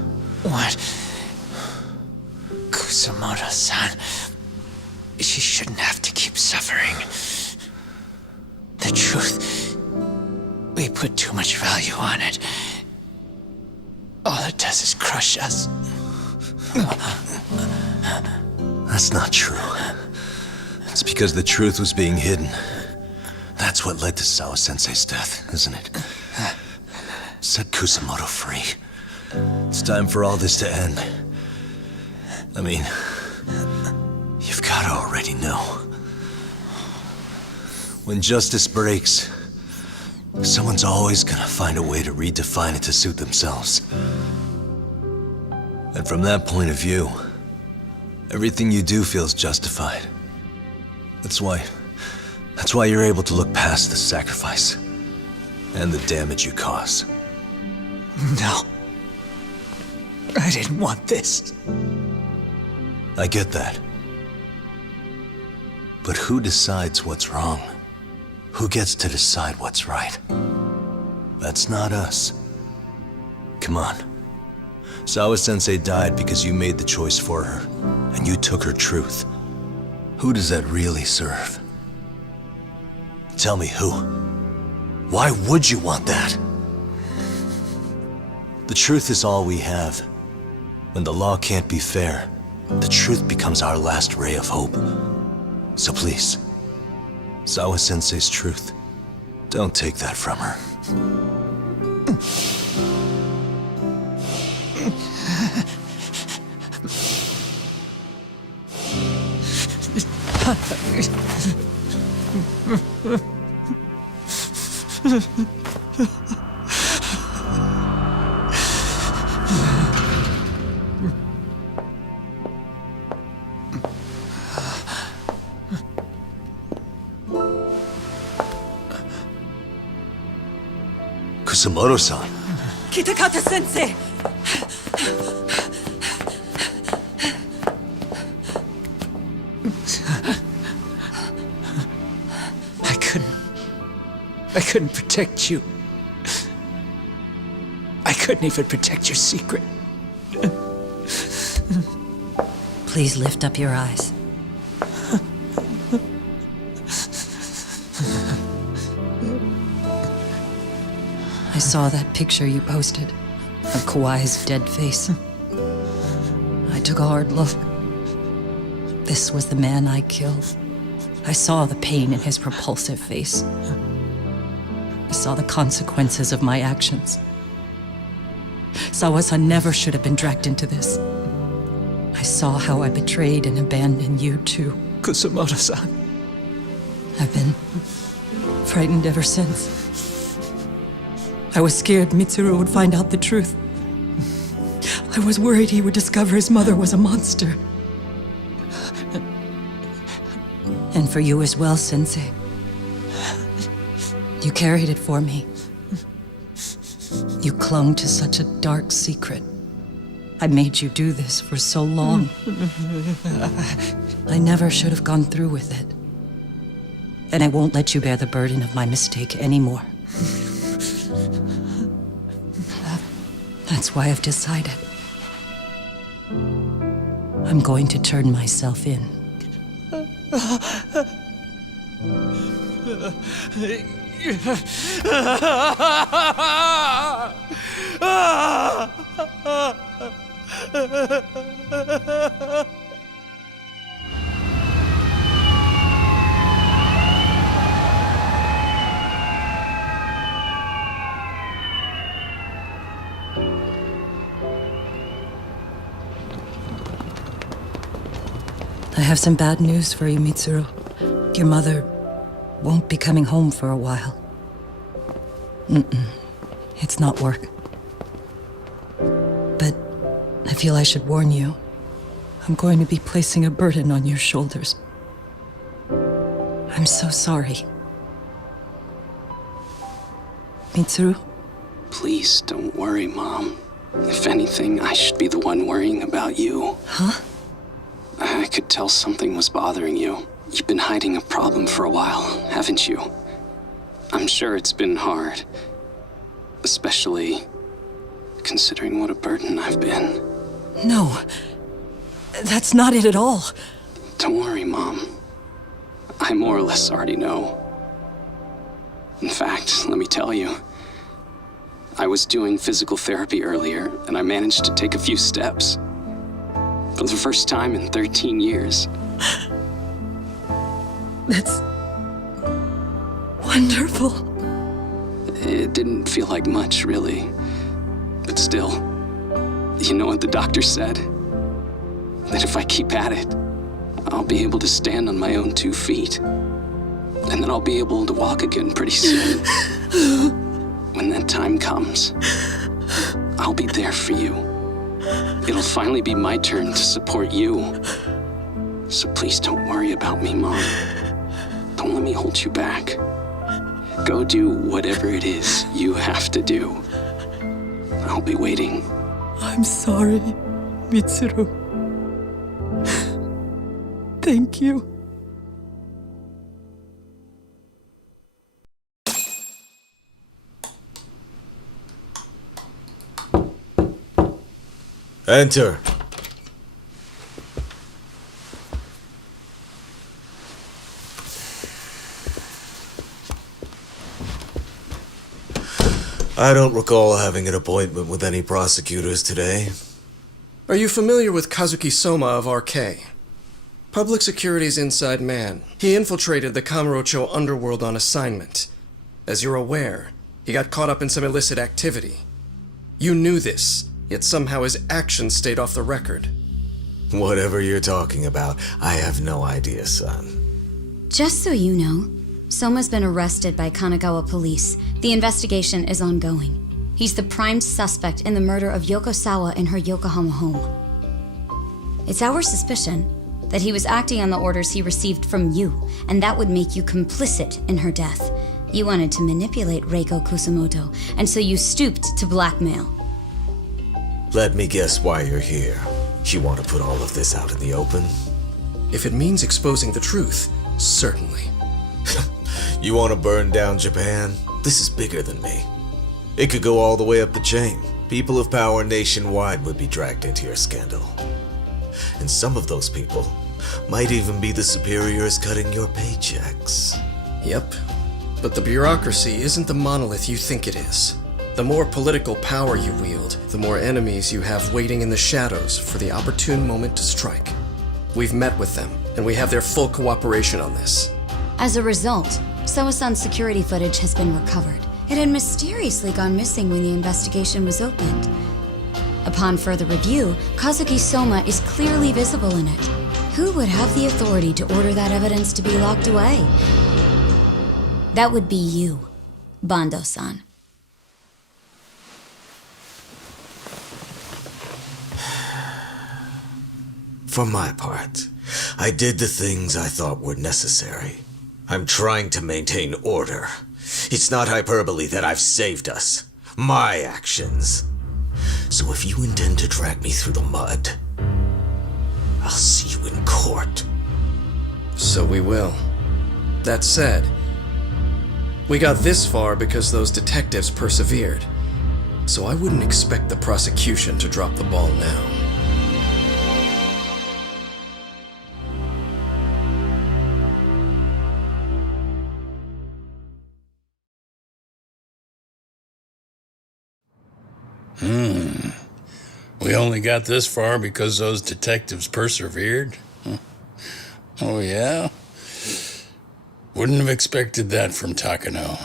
want Kusumoto-san. She shouldn't have to keep suffering. The truth, we put too much value on it. All it does is crush us. That's not true. It's because the truth was being hidden. That's what led to Sawa-sensei's death, isn't it? Set Kusumoto free. It's time for all this to end. I mean, you've got to already know. When justice breaks, someone's always gonna find a way to redefine it to suit themselves. And from that point of view, everything you do feels justified. That's why you're able to look past the sacrifice and the damage you cause. No. I didn't want this. I get that. But who decides what's wrong? Who gets to decide what's right? That's not us. Come on. Sawa-sensei died because you made the choice for her, and you took her truth. Who does that really serve? Tell me who. Why would you want that? The truth is all we have. When the law can't be fair, the truth becomes our last ray of hope. So please, Sawa-sensei's truth, don't take that from her. Kusumoto-san. Kitakata-sensei! I couldn't protect you. I couldn't even protect your secret. Please lift up your eyes. I saw that picture you posted of Kawai's dead face. I took a hard look. This was the man I killed. I saw the pain in his repulsive face. I saw the consequences of my actions. Sawa-san never should have been dragged into this. I saw how I betrayed and abandoned you too. Kusumoto-san. I've been frightened ever since. I was scared Mitsuru would find out the truth. I was worried he would discover his mother was a monster. And for you as well, Sensei. You carried it for me. You clung to such a dark secret. I made you do this for so long. I never should have gone through with it. And I won't let you bear the burden of my mistake anymore. That's why I've decided. I'm going to turn myself in. I have some bad news for you, Mitsuru. Your mother won't be coming home for a while. It's not work. But I feel I should warn you. I'm going to be placing a burden on your shoulders. I'm so sorry. Mitsuru? Please don't worry, Mom. If anything, I should be the one worrying about you. Huh? I could tell something was bothering you. You've been hiding a problem for a while, haven't you? I'm sure it's been hard. Especially considering what a burden I've been. No. That's not it at all. Don't worry, Mom. I more or less already know. In fact, let me tell you. I was doing physical therapy earlier, and I managed to take a few steps. For the first time in 13 years. That's wonderful. It didn't feel like much, really. But still, you know what the doctor said? That if I keep at it, I'll be able to stand on my own 2 feet. And then I'll be able to walk again pretty soon. When that time comes, I'll be there for you. It'll finally be my turn to support you. So please don't worry about me, Mom. Don't let me hold you back. Go do whatever it is you have to do. I'll be waiting. I'm sorry, Mitsuru. Thank you. Enter. I don't recall having an appointment with any prosecutors today. Are you familiar with Kazuki Soma of RK? Public Security's inside man. He infiltrated the Kamurocho underworld on assignment. As you're aware, he got caught up in some illicit activity. You knew this, yet somehow his actions stayed off the record. Whatever you're talking about, I have no idea, son. Just so you know, Soma's been arrested by Kanagawa police. The investigation is ongoing. He's the prime suspect in the murder of Yoko Sawa in her Yokohama home. It's our suspicion that he was acting on the orders he received from you, and that would make you complicit in her death. You wanted to manipulate Reiko Kusumoto, and so you stooped to blackmail. Let me guess why you're here. You want to put all of this out in the open? If it means exposing the truth, certainly. You want to burn down Japan? This is bigger than me. It could go all the way up the chain. People of power nationwide would be dragged into your scandal. And some of those people might even be the superiors cutting your paychecks. Yep. But the bureaucracy isn't the monolith you think it is. The more political power you wield, the more enemies you have waiting in the shadows for the opportune moment to strike. We've met with them, and we have their full cooperation on this. As a result, Soa-san's security footage has been recovered. It had mysteriously gone missing when the investigation was opened. Upon further review, Kazuki Soma is clearly visible in it. Who would have the authority to order that evidence to be locked away? That would be you, Bando-san. For my part, I did the things I thought were necessary. I'm trying to maintain order. It's not hyperbole that I've saved us. My actions. So if you intend to drag me through the mud, I'll see you in court. So we will. That said, we got this far because those detectives persevered. So I wouldn't expect the prosecution to drop the ball now. We only got this far because those detectives persevered? Huh. Oh, yeah? Wouldn't have expected that from Takano,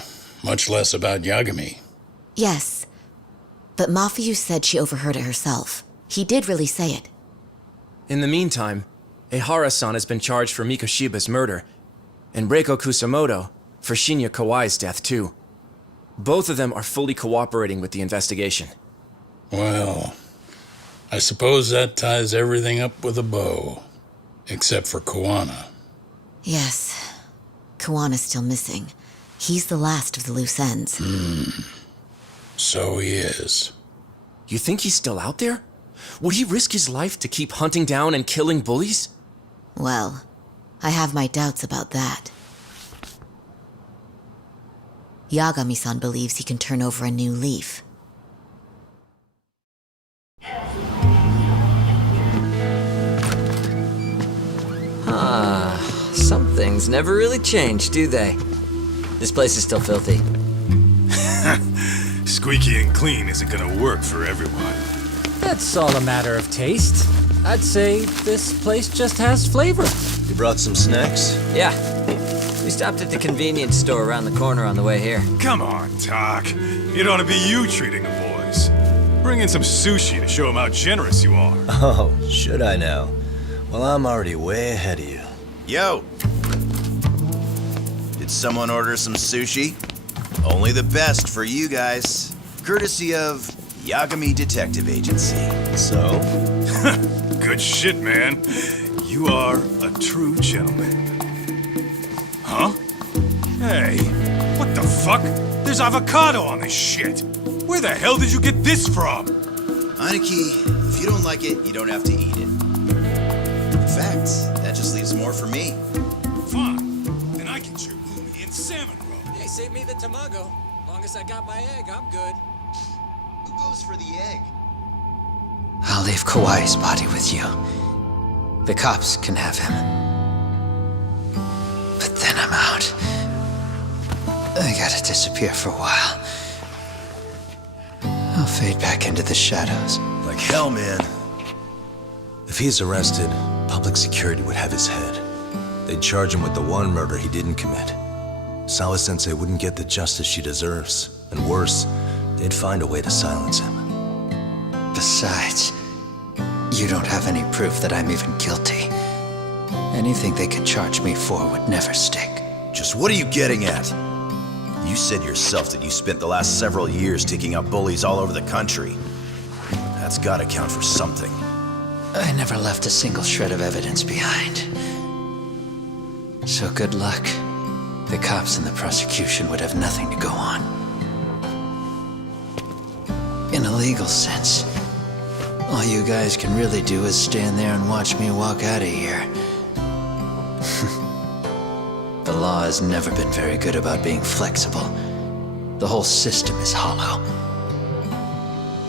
much less about Yagami. Yes, but Mafuyu said she overheard it herself. He did really say it. In the meantime, Ehara-san has been charged for Mikoshiba's murder, and Reiko Kusumoto for Shinya Kawai's death, too. Both of them are fully cooperating with the investigation. Well, I suppose that ties everything up with a bow. Except for Kuwana. Yes. Kuwana's still missing. He's the last of the loose ends. So he is. You think he's still out there? Would he risk his life to keep hunting down and killing bullies? Well, I have my doubts about that. Yagami-san believes he can turn over a new leaf. Some things never really change, do they? This place is still filthy. Squeaky and clean isn't gonna work for everyone. That's all a matter of taste. I'd say this place just has flavor. You brought some snacks? Yeah. We stopped at the convenience store around the corner on the way here. Come on, Doc. It ought to be you treating the boys. Bring in some sushi to show them how generous you are. Oh, should I now? Well, I'm already way ahead of you. Yo! Did someone order some sushi? Only the best for you guys. Courtesy of Yagami Detective Agency. So? Good shit, man. You are a true gentleman. Huh? Hey, what the fuck? There's avocado on this shit. Where the hell did you get this from? Aniki, if you don't like it, you don't have to eat it. In fact, that just leaves more for me. Fine. Then I get your umi and salmon roll. Hey, save me the tamago. Long as I got my egg, I'm good. Who goes for the egg? I'll leave Kawai's body with you. The cops can have him. But then I'm out. I gotta disappear for a while. I'll fade back into the shadows. Like hell, man. If he's arrested, public security would have his head. They'd charge him with the one murder he didn't commit. Sawa-sensei wouldn't get the justice she deserves. And worse, they'd find a way to silence him. Besides, you don't have any proof that I'm even guilty. Anything they could charge me for would never stick. Just what are you getting at? You said yourself that you spent the last several years taking out bullies all over the country. That's gotta count for something. I never left a single shred of evidence behind. So good luck, the cops and the prosecution would have nothing to go on. In a legal sense, all you guys can really do is stand there and watch me walk out of here. The law has never been very good about being flexible. The whole system is hollow.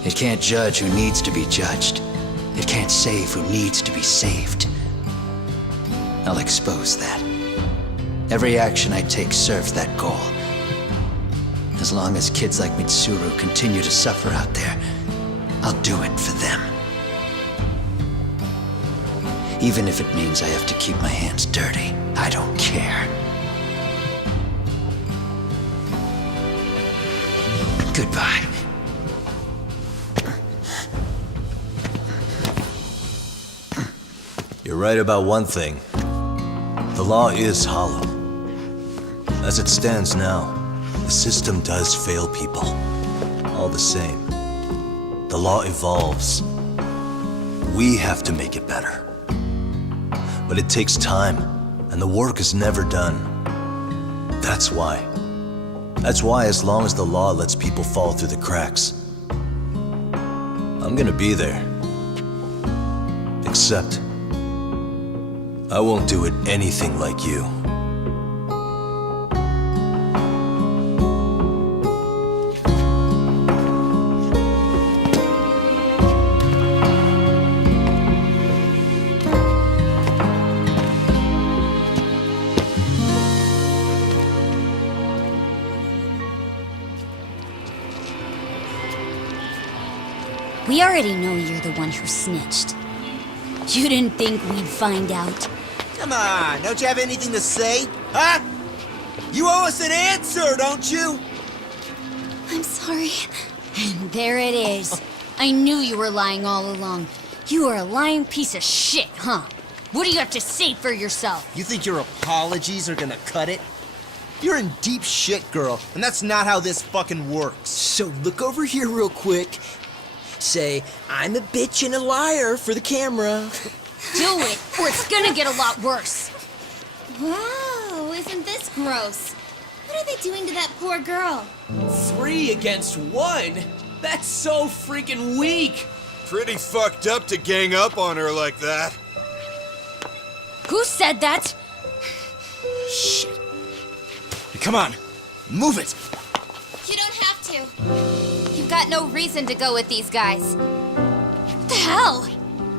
It can't judge who needs to be judged. It can't save who needs to be saved. I'll expose that. Every action I take serves that goal. As long as kids like Mitsuru continue to suffer out there, I'll do it for them. Even if it means I have to keep my hands dirty, I don't care. Goodbye. You're right about one thing. The law is hollow. As it stands now, the system does fail people. All the same, the law evolves. We have to make it better. But it takes time, and the work is never done. That's why. That's why as long as the law lets people fall through the cracks, I'm gonna be there. Except, I won't do it anything like you. We already know you're the one who snitched. You didn't think we'd find out? Come on, don't you have anything to say? Huh? You owe us an answer, don't you? I'm sorry. And there it is. I knew you were lying all along. You are a lying piece of shit, huh? What do you have to say for yourself? You think your apologies are gonna cut it? You're in deep shit, girl, and that's not how this fucking works. So look over here real quick. Say, I'm a bitch and a liar for the camera. Do it, or it's gonna get a lot worse. Wow, isn't this gross? What are they doing to that poor girl? 3 against 1? That's so freaking weak. Pretty fucked up to gang up on her like that. Who said that? Shit. Come on, move it. You don't have to. You've got no reason to go with these guys. What the hell?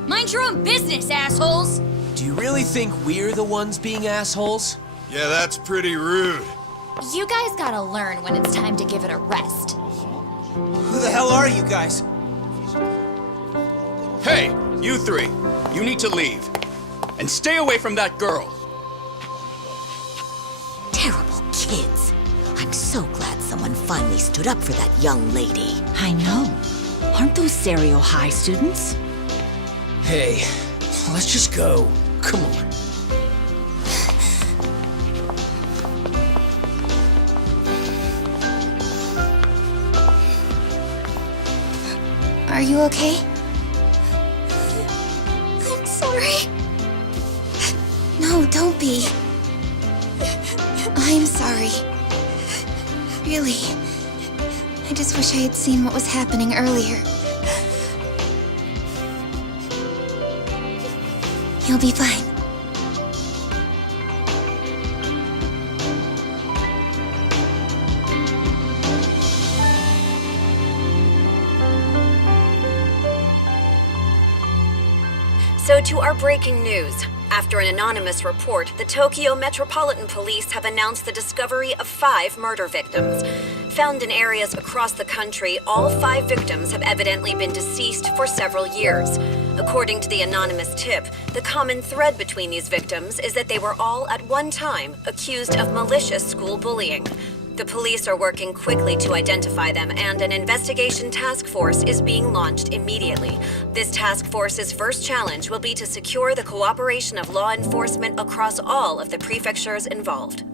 Mind your own business, assholes! Do you really think we're the ones being assholes? Yeah, that's pretty rude. You guys gotta learn when it's time to give it a rest. Who the hell are you guys? Hey, you 3. You need to leave. And stay away from that girl. Terrible kids. I'm so glad someone finally stood up for that young lady. I know. Aren't those Serio High students? Hey, let's just go. Come on. Are you okay? I'm sorry. No, don't be. I'm sorry. Really. I just wish I had seen what was happening earlier. You'll be fine. So to our breaking news. After an anonymous report, the Tokyo Metropolitan Police have announced the discovery of 5 murder victims. Found in areas across the country, all 5 victims have evidently been deceased for several years. According to the anonymous tip, the common thread between these victims is that they were all at one time accused of malicious school bullying. The police are working quickly to identify them, and an investigation task force is being launched immediately. This task force's first challenge will be to secure the cooperation of law enforcement across all of the prefectures involved.